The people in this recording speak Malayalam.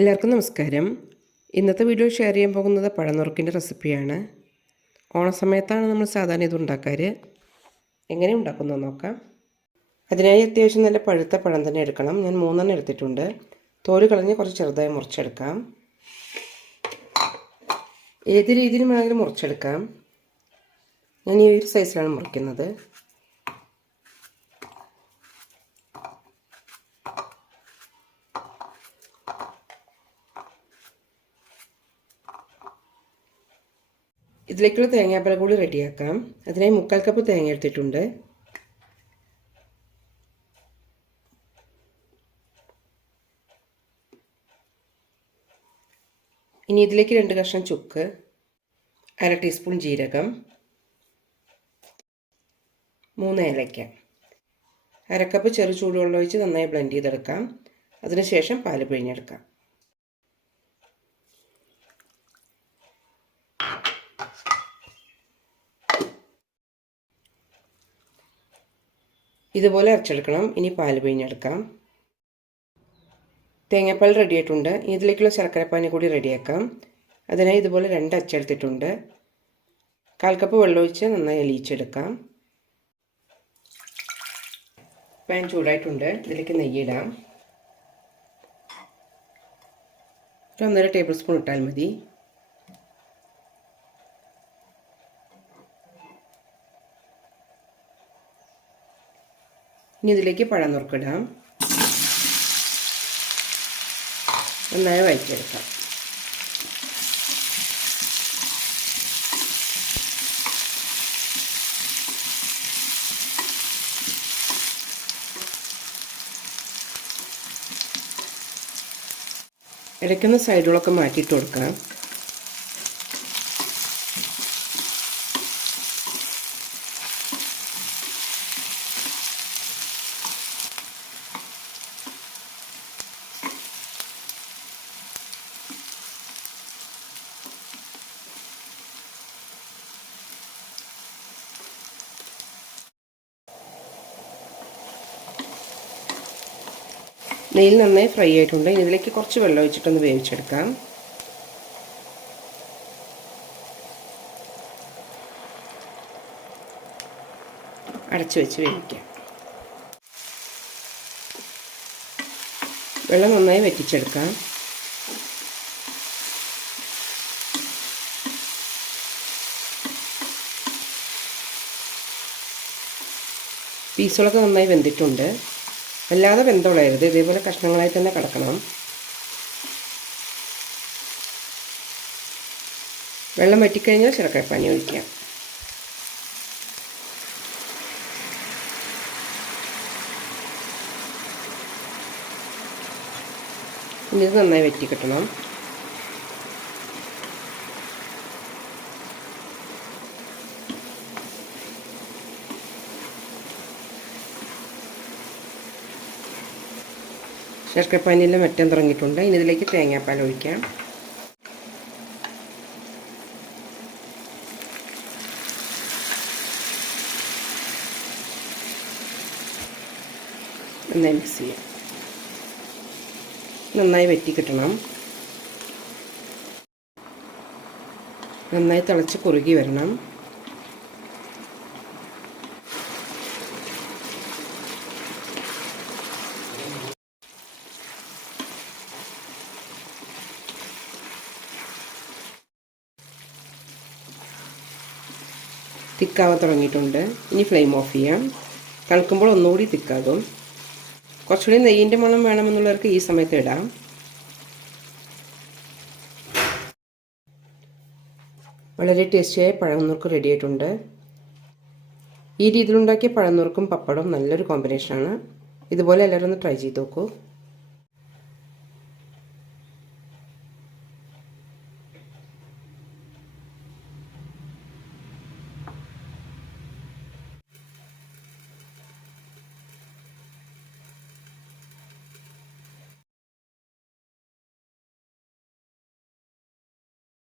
എല്ലാവർക്കും നമസ്കാരം. ഇന്നത്തെ വീഡിയോ ഷെയർ ചെയ്യാൻ പോകുന്നത് പഴനുറുക്കിൻ്റെ റെസിപ്പിയാണ്. ഓണസമയത്താണ് നമ്മൾ സാധാരണ ഇത് ഉണ്ടാക്കാറ്. എങ്ങനെ ഉണ്ടാക്കുന്നത് നോക്കാം. അതിനായി അത്യാവശ്യം നല്ല പഴുത്ത പഴം തന്നെ എടുക്കണം. ഞാൻ 3 എടുത്തിട്ടുണ്ട്. തോല് കളഞ്ഞ് കുറച്ച് ചെറുതായി മുറിച്ചെടുക്കാം. ഏത് രീതിയിൽ വേണമെങ്കിലും മുറിച്ചെടുക്കാം. ഞാൻ ഈ ഒരു സൈസിലാണ് മുറിക്കുന്നത്. ഇതിലേക്കുള്ള തേങ്ങാപ്പാൽ കൂടി റെഡിയാക്കാം. അതിനായി 3/4 കപ്പ് തേങ്ങ എടുത്തിട്ടുണ്ട്. ഇനി ഇതിലേക്ക് 2 കഷ്ണം ചുക്ക്, 1/2 ടീസ്പൂൺ ജീരകം, 3 ഏലക്ക, 1/2 കപ്പ് ചെറു ചൂടുവെള്ളം ഒഴിച്ച് നന്നായി ബ്ലെൻഡ് ചെയ്തെടുക്കാം. അതിനുശേഷം പാൽ പിഴിഞ്ഞെടുക്കാം. ഇതുപോലെ അരച്ചെടുക്കണം. ഇനി പാൽ പിഴിഞ്ഞെടുക്കാം. തേങ്ങാപ്പാൽ റെഡി ആയിട്ടുണ്ട്. ഇതിലേക്കുള്ള ശർക്കരപ്പാനി കൂടി റെഡിയാക്കാം. അതിനായി ഇതുപോലെ 2 അച്ചെടുത്തിട്ടുണ്ട്. 1/4 കപ്പ് വെള്ളമൊഴിച്ച് നന്നായി അലിയിച്ചെടുക്കാം. പാൻ ചൂടായിട്ടുണ്ട്. ഇതിലേക്ക് നെയ്യിടാം. 1.5 ടേബിൾ സ്പൂൺ ഇട്ടാൽ മതി. ഇനി ഇതിലേക്ക് പഴനുറുക്കിടാം. നന്നായി വഴറ്റിയെടുക്കാം. ഇടയ്ക്കുന്ന സൈഡുകളൊക്കെ മാറ്റിയിട്ട് കൊടുക്കാം. നെയ്യിൽ നന്നായി ഫ്രൈ ആയിട്ടുണ്ട്. ഇനി ഇതിലേക്ക് കുറച്ച് വെള്ളം ഒഴിച്ചിട്ടൊന്ന് വേവിച്ചെടുക്കാം. അടച്ചു വെച്ച് വേവിക്കാം. വെള്ളം നന്നായി വറ്റിച്ചെടുക്കാം. പീസുകളൊക്കെ നന്നായി വെന്തിട്ടുണ്ട്. വല്ലാതെ വെന്തുളയരുത്. ഇതേപോലെ കഷ്ണങ്ങളായി തന്നെ കിടക്കണം. വെള്ളം വറ്റിക്കഴിഞ്ഞാൽ ശർക്കരപ്പാനി ഒഴിക്കാം. ഇനി ഇത് നന്നായി വറ്റി കിട്ടണം. ശർക്കരപ്പാനിയെല്ലാം വറ്റാൻ തുടങ്ങിയിട്ടുണ്ട്. ഇനി ഇതിലേക്ക് തേങ്ങാപ്പാൽ ഒഴിക്കാം. നന്നായി മിക്സ് ചെയ്യാം. നന്നായി വറ്റി കിട്ടണം. നന്നായി തിളച്ച് കുറുകി വരണം. തിക്കാവാൻ തുടങ്ങിയിട്ടുണ്ട്. ഇനി ഫ്ലെയിം ഓഫ് ചെയ്യാം. തണുക്കുമ്പോൾ ഒന്നുകൂടി തിക്കാകും. കുറച്ചുകൂടി നെയ്യിൻ്റെ മണം വേണമെന്നുള്ളവർക്ക് ഈ സമയത്ത് ഇടാം. വളരെ ടേസ്റ്റിയായ പഴനുറുക്ക് റെഡി ആയിട്ടുണ്ട്. ഈ രീതിയിലുണ്ടാക്കിയ പഴനുറുക്കും പപ്പടവും നല്ലൊരു കോമ്പിനേഷനാണ്. ഇതുപോലെ എല്ലാവരും ഒന്ന് ട്രൈ ചെയ്ത് നോക്കൂ.